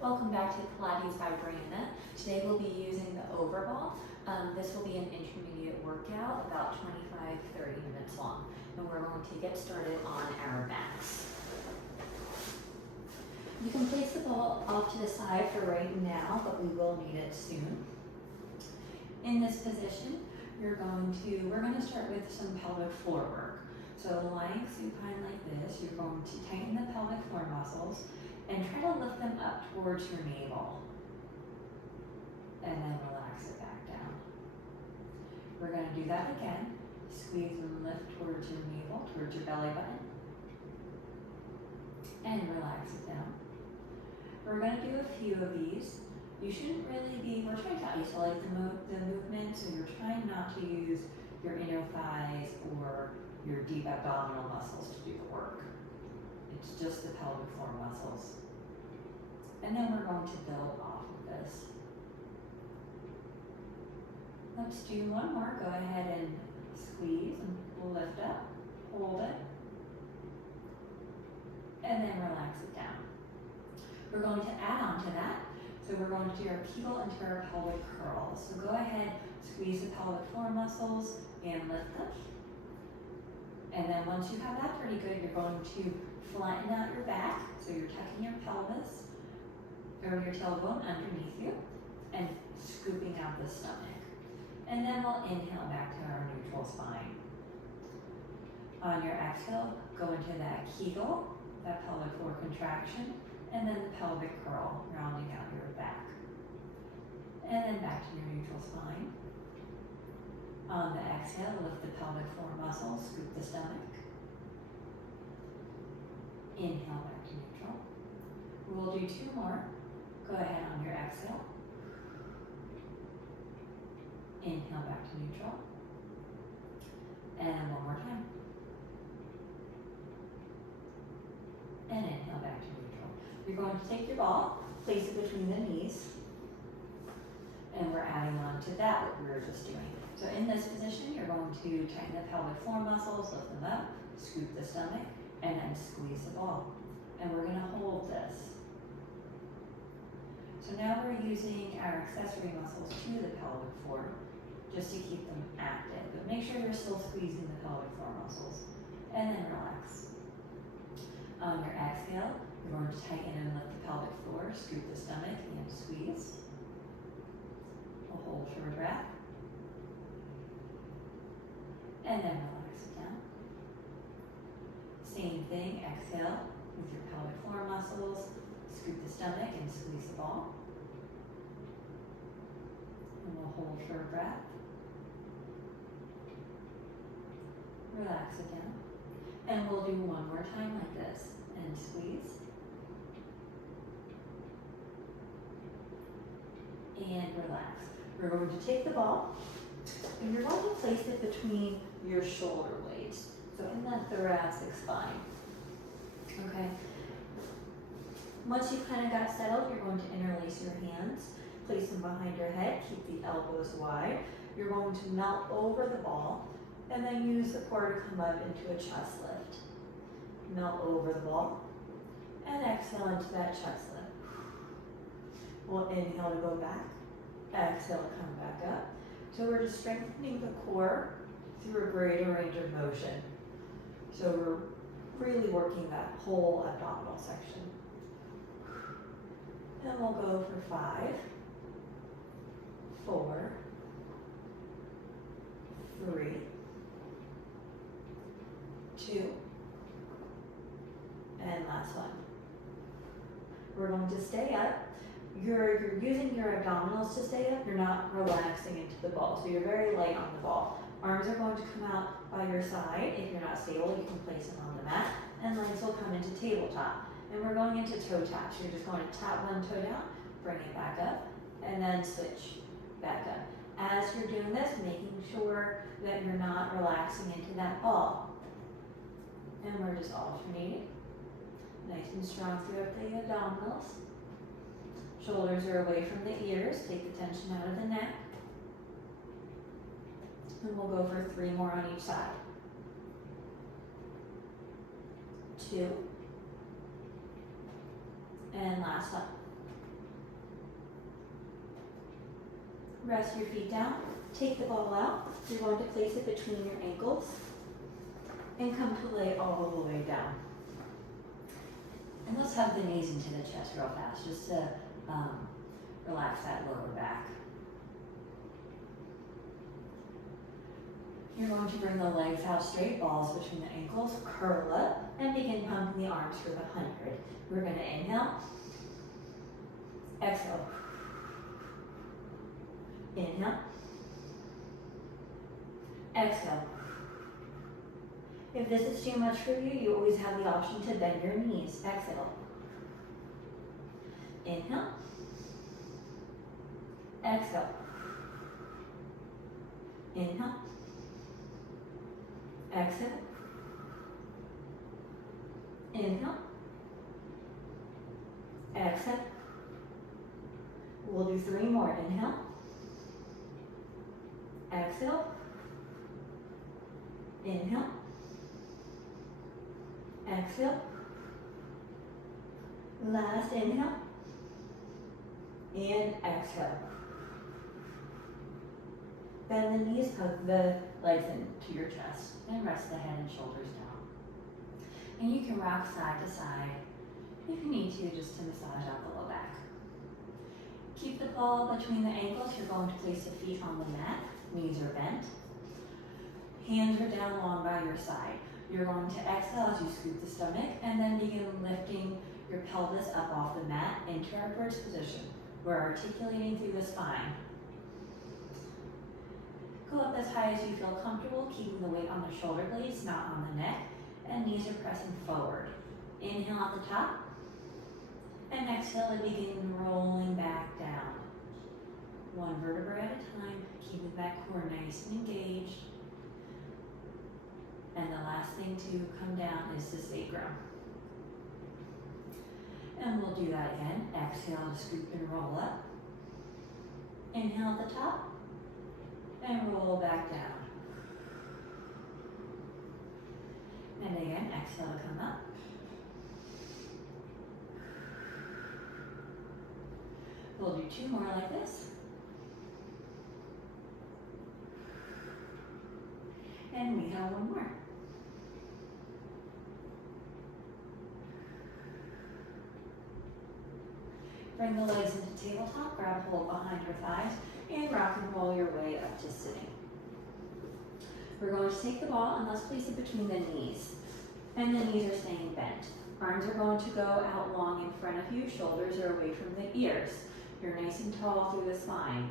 Welcome back to Pilates by Brianna. Today we'll be using the Overball. This will be an intermediate workout, about 25-30 minutes long. And we're going to get started on our mats. You can place the ball off to the side for right now, but we will need it soon. In this position, we're going to start with some pelvic floor work. So lying supine like this, you're going to tighten the pelvic floor muscles and try to lift them up towards your navel. And then relax it back down. We're going to do that again. Squeeze and lift towards your navel, towards your belly button. And relax it down. We're going to do a few of these. You shouldn't really be, we're trying to isolate the movement, so you're trying not to use your inner thighs or your deep abdominal muscles to do the work. It's just the pelvic floor muscles. And then we're going to build off of this. Let's do one more. Go ahead and squeeze and lift up, hold it, and then relax it down. We're going to add on to that. So we're going to do our Kegel into our pelvic curls. So go ahead, squeeze the pelvic floor muscles and lift them. And then once you have that pretty good, you're going to flatten out your back. So you're tucking your pelvis or your tailbone underneath you and scooping out the stomach. And then we'll inhale back to our neutral spine. On your exhale, go into that Kegel, that pelvic floor contraction, and then the pelvic curl, rounding out your back. And then back to your neutral spine. On the exhale, lift the pelvic floor muscles, scoop the stomach. Inhale back to neutral. We'll do two more. Go ahead on your exhale. Inhale back to neutral. And one more time. And inhale back to neutral. You're going to take your ball, place it between the knees, and we're adding on to that what we were just doing. So in this position, you're going to tighten the pelvic floor muscles, lift them up, scoop the stomach, and then squeeze the ball. And we're gonna hold this. So now we're using our accessory muscles to the pelvic floor just to keep them active. But make sure you're still squeezing the pelvic floor muscles. And then relax. On your exhale, you're going to tighten and lift the pelvic floor, scoop the stomach, and squeeze. We'll hold for a breath. And then relax it down. Same thing, exhale with your pelvic floor muscles, scoop the stomach and squeeze the ball. And we'll hold for a breath. Relax it down. And we'll do one more time like this. And squeeze. And relax. We're going to take the ball and you're going to place it between your shoulder blades. So in that thoracic spine. Okay. Once you've kind of got settled, you're going to interlace your hands, place them behind your head, keep the elbows wide. You're going to melt over the ball and then use the core to come up into a chest lift. Melt over the ball and exhale into that chest lift. We'll inhale to go back, exhale to come back up. So we're just strengthening the core through a greater range of motion. So we're really working that whole abdominal section. And we'll go for 5, 4, 3, 2, and last one. We're going to stay up. You're using your abdominals to stay up. You're not relaxing into the ball. So you're very light on the ball. Arms are going to come out by your side. If you're not stable, you can place them on the mat. And legs will come into tabletop. And we're going into toe tap. So you're just going to tap one toe down, bring it back up, and then switch back up. As you're doing this, making sure that you're not relaxing into that ball. And we're just alternating. Nice and strong throughout the abdominals. Shoulders are away from the ears. Take the tension out of the neck. And we'll go for 3 more on each side. 2. And last one. Rest your feet down. Take the ball out. You're going to place it between your ankles and come to lay all the way down. And let's hug the knees into the chest real fast, just to relax that lower back. You're going to bring the legs out straight, balls between the ankles, curl up, and begin pumping the arms for the 100. We're going to inhale, exhale, inhale, exhale. If this is too much for you, you always have the option to bend your knees. Exhale, inhale, exhale, inhale, exhale, inhale, exhale. We'll do 3 more. Inhale, exhale, inhale, exhale. Last inhale, and exhale. Bend the knees, hug the legs into your chest, and rest the head and shoulders down. And you can rock side to side if you need to, just to massage out the low back. Keep the ball between the ankles. You're going to place the feet on the mat. Knees are bent. Hands are down long by your side. You're going to exhale as you scoop the stomach, and then begin lifting your pelvis up off the mat into our bridge position. We're articulating through the spine. Go up as high as you feel comfortable, keeping the weight on the shoulder blades, not on the neck, and knees are pressing forward. Inhale at the top, and exhale and begin rolling back down. 1 vertebra at a time, keeping that core nice and engaged. And the last thing to come down is the sacrum. And we'll do that again. Exhale to scoop and roll up. Inhale at the top, and roll back down. And again, exhale to come up. We'll do 2 more like this. And we have 1 more. Bring the legs into tabletop, grab hold behind your thighs, and rock and roll your way up to sitting. We're going to take the ball and let's place it between the knees. And the knees are staying bent. Arms are going to go out long in front of you, shoulders are away from the ears. You're nice and tall through the spine.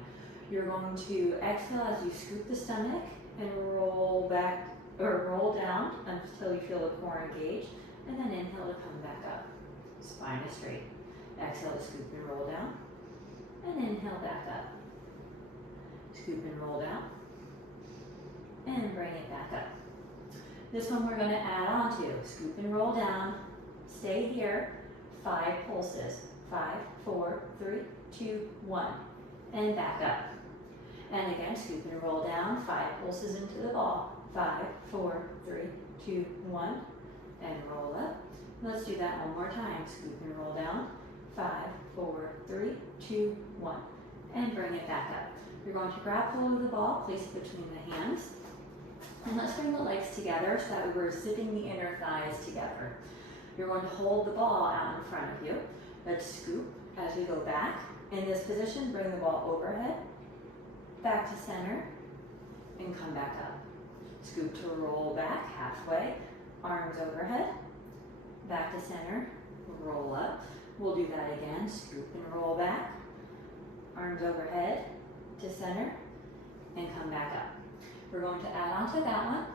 You're going to exhale as you scoop the stomach and roll back, or roll down until you feel the core engaged, and then inhale to come back up. Spine is straight. Exhale to scoop and roll down, and inhale back up. Scoop and roll down, and bring it back up. This one we're going to add on to. Scoop and roll down, stay here, 5 pulses. 5, 4, 3, 2, 1, and back up. And again, scoop and roll down, 5 pulses into the ball. 5, 4, 3, 2, 1, and roll up. Let's do that one more time. Scoop and roll down, 5, 4, 3, 2, 1, and bring it back up. You're going to grab hold of the ball, place it between the hands, and let's bring the legs together so that we're zipping the inner thighs together. You're going to hold the ball out in front of you. Let's scoop as we go back. In this position, bring the ball overhead, back to center, and come back up. Scoop to roll back halfway, arms overhead, back to center, roll up. We'll do that again. Scoop and roll back, arms overhead to center, and come back up. We're going to add on to that one.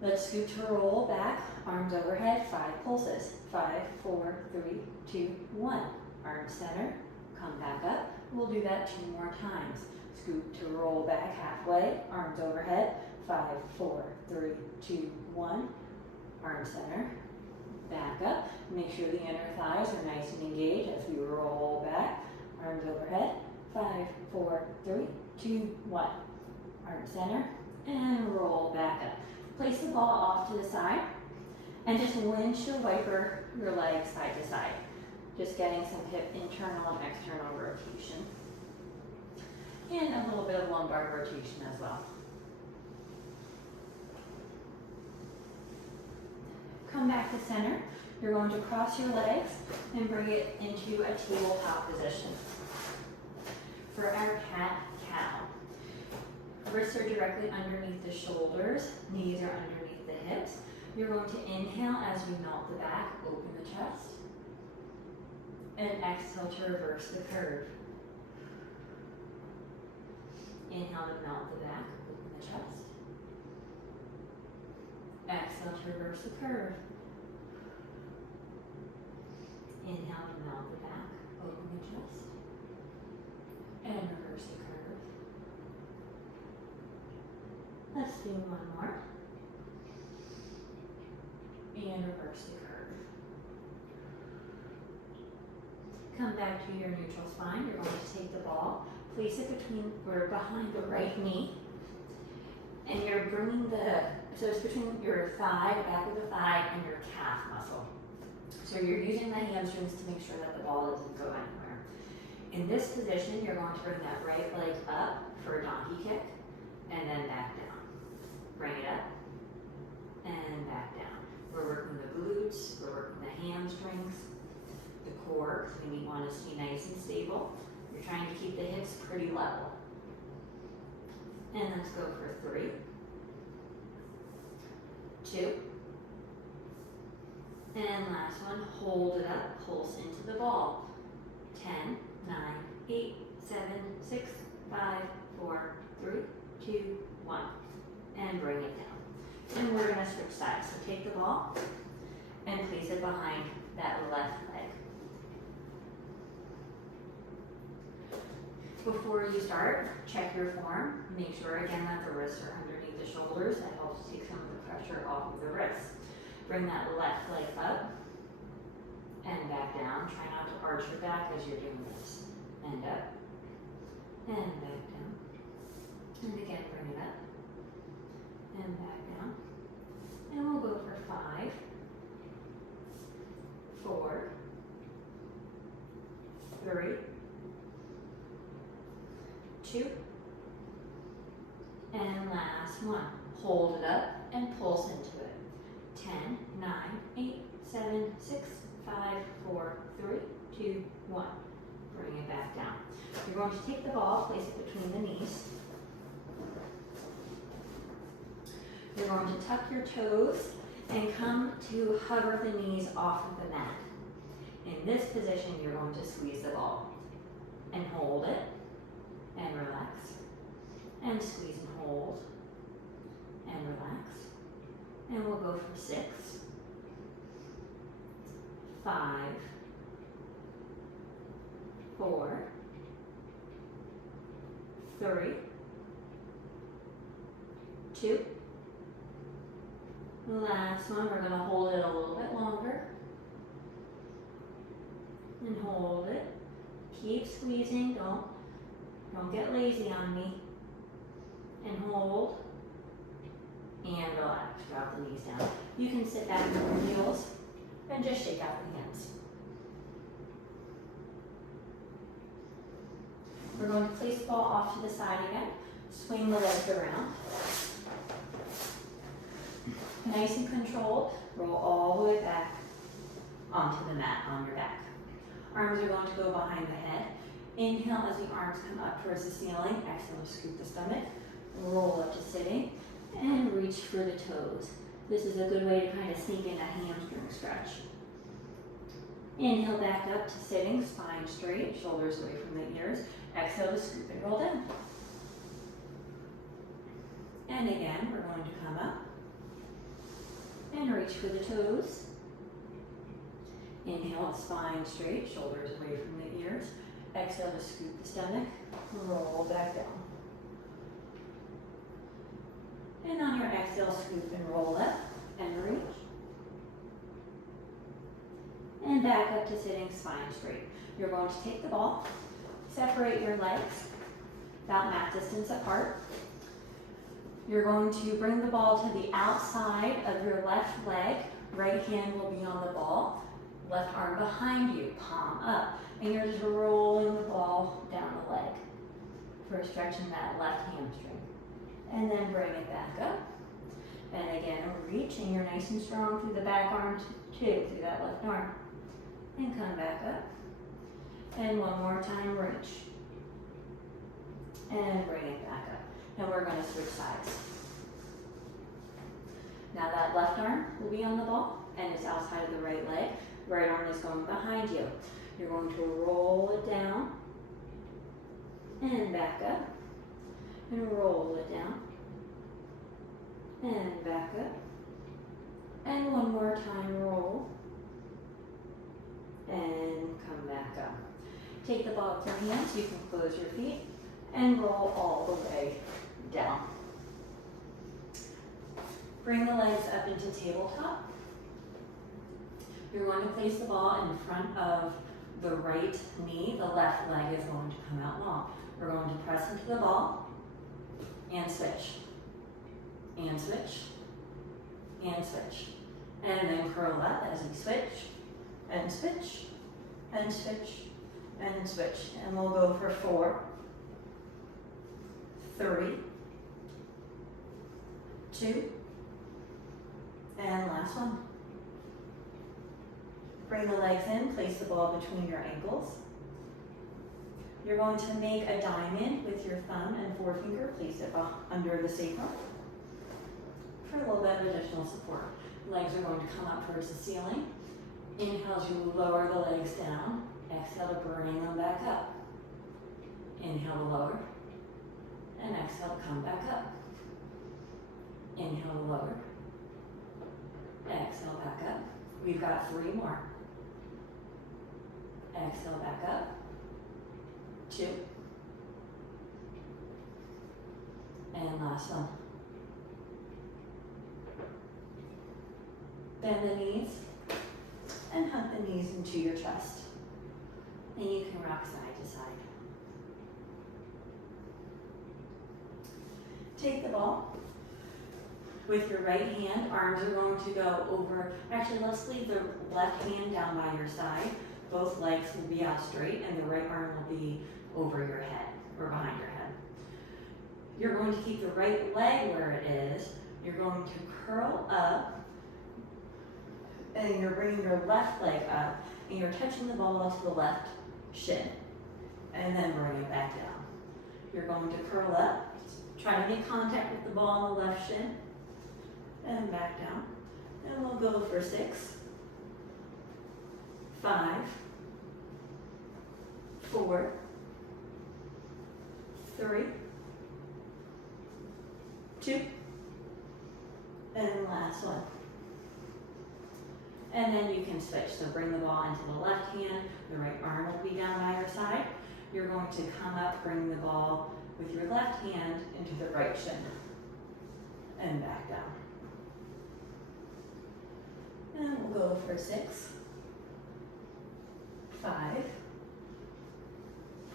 Let's scoop to roll back, arms overhead, 5 pulses. 5, 4, 3, 2, 1. Arms center, come back up. We'll do that 2 more times. Scoop to roll back halfway, arms overhead, 5, 4, 3, 2, 1. Arms center, back up. Make sure the inner thighs are nice and engaged as we roll back. Arms overhead, 5, 4, 3, 2, 1. Arms center, and roll back up. Place the ball off to the side, and just windshield wiper your legs side to side. Just getting some hip internal and external rotation. And a little bit of lumbar rotation as well. Come back to center. You're going to cross your legs and bring it into a tabletop position. For our cat-cow, wrists are directly underneath the shoulders, knees are underneath the hips. You're going to inhale as we melt the back, open the chest, and exhale to reverse the curve. Inhale to melt the back, open the chest. Exhale to reverse the curve. Inhale to melt the back, open the chest, and reverse the curve. Let's do one more. And reverse the curve. Come back to your neutral spine. You're going to take the ball, place it between or behind the right knee, and you're bringing so it's between your thigh, the back of the thigh, and your calf muscle. So you're using the hamstrings to make sure that the ball doesn't go anywhere. In this position, you're going to bring that right leg up for a donkey kick, and then back down. Bring it up, and back down. We're working the glutes, we're working the hamstrings, the core, because we want to stay nice and stable. You're trying to keep the hips pretty level. And let's go for 3, 2, and last one, hold it up, pulse into the ball. 10, 9, 8, 7, 6, 5, 4, 3, 2, 1. And bring it down. And we're going to switch sides. So take the ball and place it behind that left leg. Before you start, check your form. Make sure again that the wrists are underneath the shoulders. That helps take some of the pressure off of the wrists. Bring that left leg up and back down. Try not to arch your back as you're doing this. And up and back down. And again, bring it up and back down. And we'll go for 5, 4, 3, 2, and last one. Hold it up and pulse into it. 10, 9, 8, 7, 6, 5, 4, 3, 2, 1. Bring it back down. You're going to take the ball, place it between the knees. You're going to tuck your toes and come to hover the knees off of the mat. In this position, you're going to squeeze the ball and hold it and relax and squeeze and hold and relax. And we'll go for 6, 5, 4, 3, 2. Last one, we're going to hold it a little bit longer. And hold it. Keep squeezing, don't get lazy on me. And hold. And relax, drop the knees down. You can sit back on your heels and just shake out the hands. We're going to place the ball off to the side again. Swing the legs around. Nice and controlled. Roll all the way back onto the mat on your back. Arms are going to go behind the head. Inhale as the arms come up towards the ceiling. Exhale to scoop the stomach. Roll up to sitting. And reach for the toes. This is a good way to kind of sneak in a hamstring stretch. Inhale back up to sitting, spine straight, shoulders away from the ears. Exhale to scoop and roll down. And again, we're going to come up and reach for the toes. Inhale, spine straight, shoulders away from the ears. Exhale to scoop the stomach, roll back down. And on your exhale, scoop and roll up and reach. And back up to sitting, spine straight. You're going to take the ball, separate your legs about mat distance apart. You're going to bring the ball to the outside of your left leg. Right hand will be on the ball. Left arm behind you, palm up. And you're just rolling the ball down the leg. for stretching that left hamstring. And then bring it back up. And again, reach, and you're nice and strong through the back arm too, through that left arm. And come back up. And one more time, reach. And bring it back up. And we're going to switch sides. Now that left arm will be on the ball and it's outside of the right leg. Right arm is going behind you. You're going to roll it down and back up. And roll it down and back up. And one more time, roll and come back up. Take the ball with your hands, you can close your feet and roll all the way down. Bring the legs up into tabletop. You're going to place the ball in front of the right knee. The left leg is going to come out long. We're going to press into the ball and switch, and switch, and switch. And then curl up as we switch, and switch, and switch, and switch. And we'll go for 4, 3, 2, and last one. Bring the legs in, place the ball between your ankles. You're going to make a diamond with your thumb and forefinger, place it under the sacrum for a little bit of additional support. Legs are going to come up towards the ceiling. Inhale as you lower the legs down. Exhale to bring them back up. Inhale to lower. And exhale to come back up. Inhale to lower. Exhale back up. We've got 3 more. Exhale back up. 2. And last one. Bend the knees and hug the knees into your chest. And you can rock side to side. Take the ball with your right hand. Arms are going to go over. Actually, let's leave the left hand down by your side. Both legs will be out straight and the right arm will be over your head or behind your head. You're going to keep the right leg where it is. You're going to curl up and you're bringing your left leg up and you're touching the ball to the left shin and then bring it back down. You're going to curl up, try to make contact with the ball on the left shin and back down. And we'll go for 6, 5, 4, 3, 2, and last one. And then you can switch. So bring the ball into the left hand, the right arm will be down by your side. You're going to come up, bring the ball with your left hand into the right shin and back down. And we'll go for 6, 5,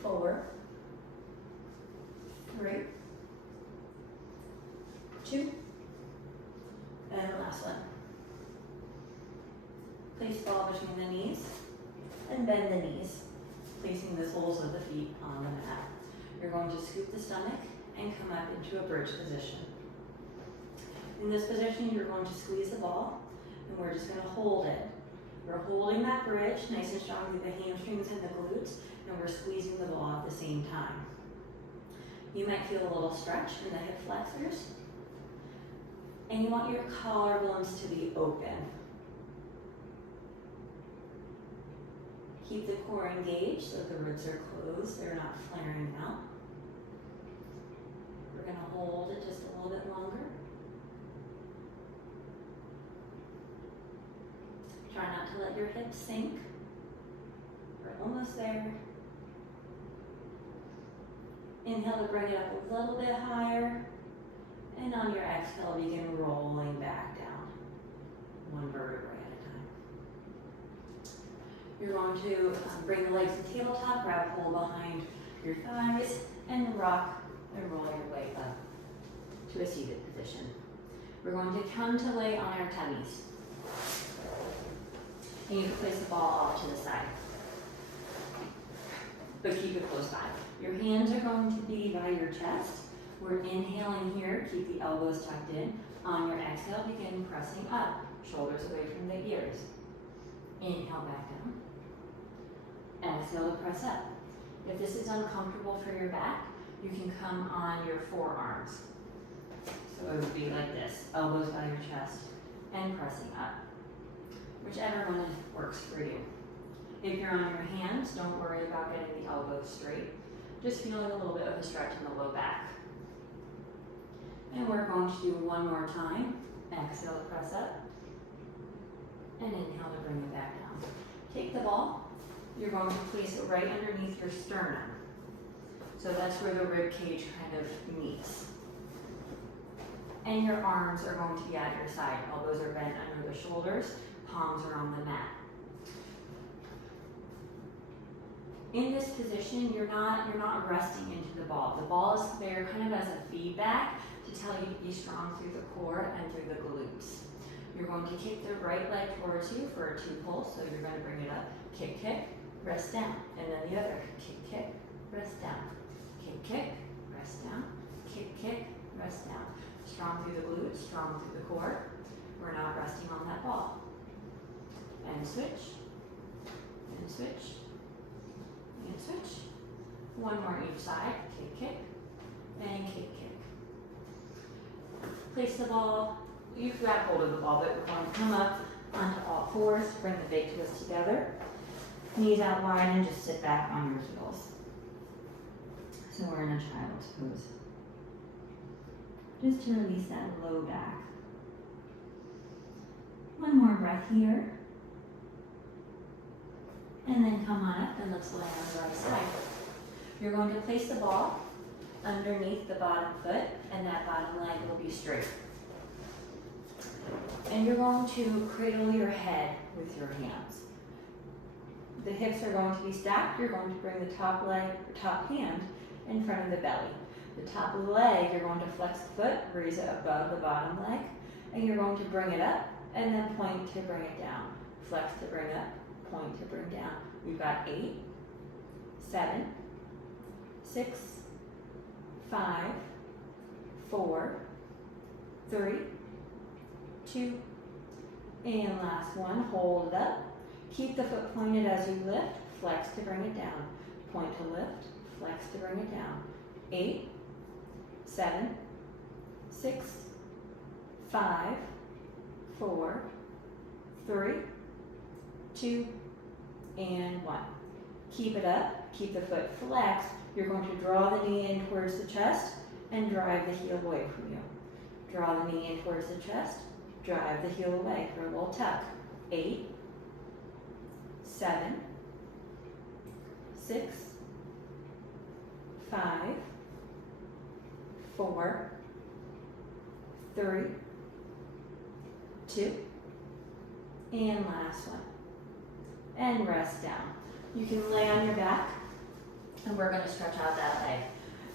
4, 3, 2, and the last one. Place the ball between the knees and bend the knees, placing the soles of the feet on the mat. You're going to scoop the stomach and come up into a bridge position. In this position, you're going to squeeze the ball and we're just going to hold it. We're holding that bridge nice and strong through the hamstrings and the glutes, and we're squeezing the ball at the same time. You might feel a little stretch in the hip flexors, and you want your collarbones to be open. Keep the core engaged so the ribs are closed, they're not flaring out. We're going to hold it just a little bit longer. Try not to let your hips sink. We're almost there. Inhale to bring it up a little bit higher. And on your exhale, begin rolling back down. One vertebrae at a time. You're going to bring the legs to tabletop, grab hold behind your thighs, and rock and roll your way up to a seated position. We're going to come to lay on our tummies. And you can place the ball off to the side, but keep it close by. Your hands are going to be by your chest. We're inhaling here, keep the elbows tucked in. On your exhale, begin pressing up, shoulders away from the ears. Inhale back down. Exhale to press up. If this is uncomfortable for your back, you can come on your forearms. So it would be like this, elbows by your chest and pressing up. Whichever one works for you. If you're on your hands, don't worry about getting the elbows straight. Just feeling a little bit of a stretch in the low back. And we're going to do one more time. Exhale to press up. And inhale to bring it back down. Take the ball. You're going to place it right underneath your sternum. So that's where the rib cage kind of meets. And your arms are going to be at your side. Elbows are bent under the shoulders. Palms are on the mat. In this position, you're not resting into the ball. The ball is there kind of as a feedback to tell you to be strong through the core and through the glutes. You're going to kick the right leg towards you for a 2-pull, so you're going to bring it up. Kick, kick, rest down. And then the other. Kick, kick, rest down. Kick, kick, rest down. Kick, kick, rest down. Strong through the glutes, strong through the core. We're not resting on that ball. And switch. And switch. And switch. One more each side. Kick, kick, and kick, kick. Place the ball. You've got hold of the ball, but we're going to come up onto all fours. Bring the big toes together. Knees out wide and just sit back on your heels. So we're in a child's pose. Just to release that low back. One more breath here. And then come on up and let's lay on the right side. You're going to place the ball underneath the bottom foot and that bottom leg will be straight. And you're going to cradle your head with your hands. The hips are going to be stacked. You're going to bring the top leg, or top hand in front of the belly. The top of the leg, you're going to flex the foot, raise it above the bottom leg, and you're going to bring it up and then point to bring it down. Flex to bring up, point to bring down. We've got 8, 7, 6, 5, 4, 3, 2, and last one. Hold it up. Keep the foot pointed as you lift. Flex to bring it down. Point to lift. Flex to bring it down. 8, 7, 6, 5, 4, 3, 2, and 1. Keep it up. Keep the foot flexed. You're going to draw the knee in towards the chest and drive the heel away from you. Draw the knee in towards the chest. Drive the heel away for a little tuck. 8, 7, 6, 5, 4, 3, 2, and last one. And rest down. You can lay on your back, and we're going to stretch out that leg.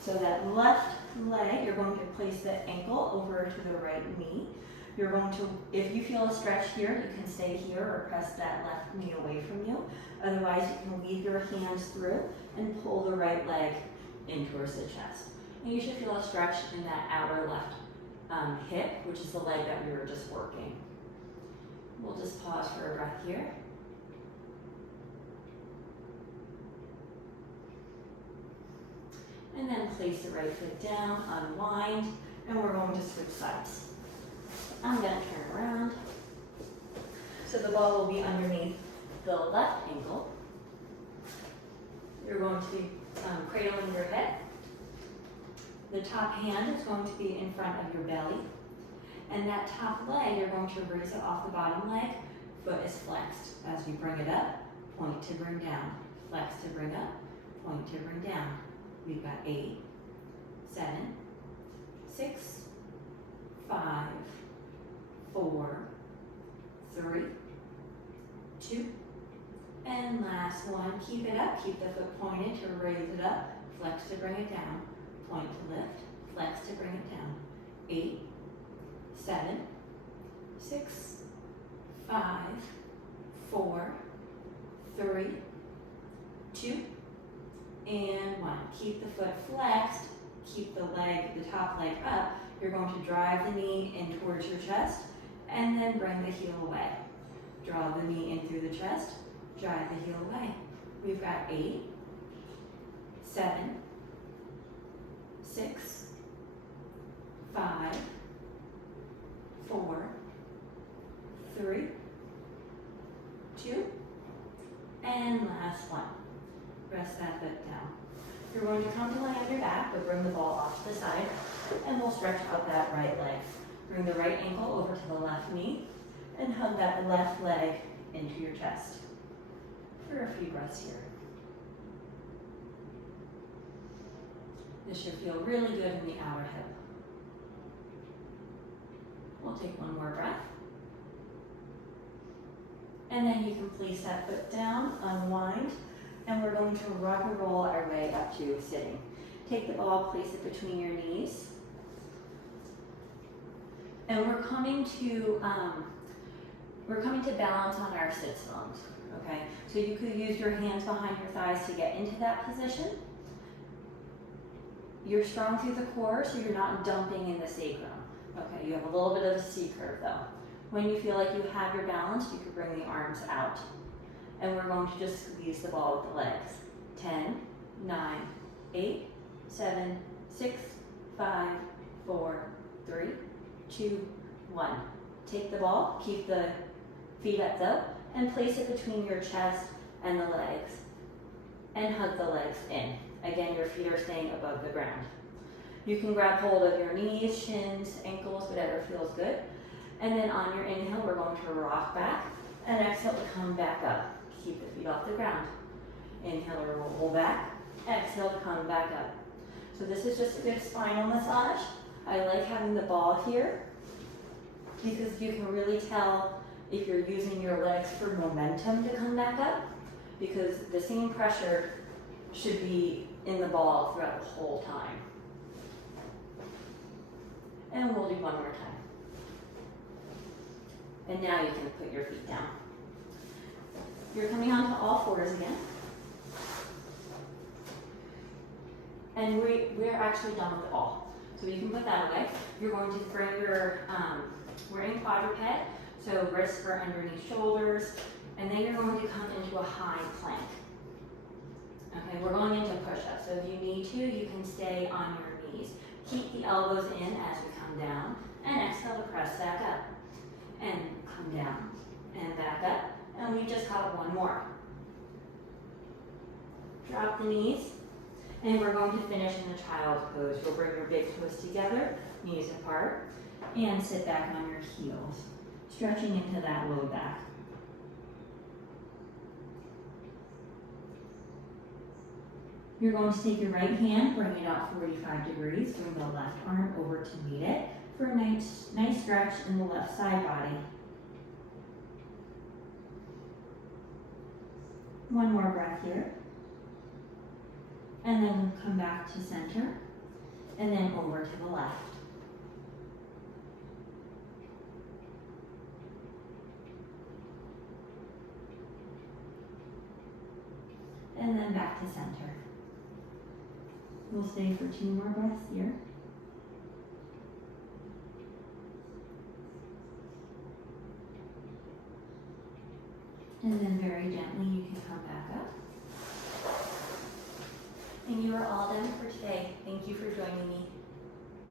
So that left leg, you're going to place the ankle over to the right knee. You're going to, if you feel a stretch here, you can stay here or press that left knee away from you. Otherwise, you can weave your hands through and pull the right leg in towards the chest. And you should feel a stretch in that outer left hip, which is the leg that we were just working. We'll just pause for a breath here. And then place the right foot down, unwind, and we're going to switch sides. I'm going to turn around. So the ball will be underneath the left ankle. You're going to be cradling your head. The top hand is going to be in front of your belly. And that top leg, you're going to raise it off the bottom leg. Foot is flexed. As we bring it up, point to bring down. Flex to bring up, point to bring down. We've got 8, 7, 6, 5, 4, 3, 2, and last one. Keep it up. Keep the foot pointed to raise it up. Flex to bring it down. Point to lift. Flex to bring it down. 8, 7, 6, 5, 4, 3, 2, and 1. Keep the up, you're going to drive the knee in towards your chest and then bring the heel away. Draw the knee in through the chest, drive the heel away. We've got 8, 7, 6, 5, 4, 3, 2, and last one. Rest that foot down. You're going to come to lay on your back, but bring the ball off to the side, and we'll stretch out that right leg. Bring the right ankle over to the left knee, and hug that left leg into your chest for a few breaths here. This should feel really good in the outer hip. We'll take one more breath. And then you can place that foot down, unwind, and we're going to rock and roll our way up to sitting. Take the ball, place it between your knees. And we're coming to balance on our sits bones, okay? So you could use your hands behind your thighs to get into that position. You're strong through the core, so you're not dumping in the sacrum. Okay, you have a little bit of a C curve though. When you feel like you have your balance, you can bring the arms out. And we're going to just squeeze the ball with the legs. 10, 9, 8, 7, 6, 5, 4, 3, 2, 1. Take the ball, keep the feet up though, and place it between your chest and the legs. And hug the legs in. Again, your feet are staying above the ground. You can grab hold of your knees, shins, ankles, whatever feels good. And then on your inhale, we're going to rock back, and exhale to come back up. Keep the feet off the ground. Inhale to roll back, exhale to come back up. So this is just a good spinal massage. I like having the ball here because you can really tell if you're using your legs for momentum to come back up, because the same pressure should be in the ball throughout the whole time. And we'll do one more time. And now you can put your feet down. You're coming onto all fours again. And we're actually done with the ball. So you can put that away. You're going to bring your, we're in quadruped, so wrists are underneath shoulders, and then you're going to come into a high plank. Okay, we're going into push-up, so if you need to, you can stay on your knees. Keep the elbows in as we come down, and exhale to press back up. And come down, and back up, and we just got one more. Drop the knees, and we're going to finish in the child's pose. You'll bring your big toes together, knees apart, and sit back on your heels, stretching into that low back. You're going to take your right hand, bring it out 45 degrees, bring the left arm over to meet it for a nice stretch in the left side body. One more breath here. And then come back to center, and then over to the left. And then back to center. We'll stay for 2 more breaths here. And then very gently you can come back up. And you are all done for today. Thank you for joining me.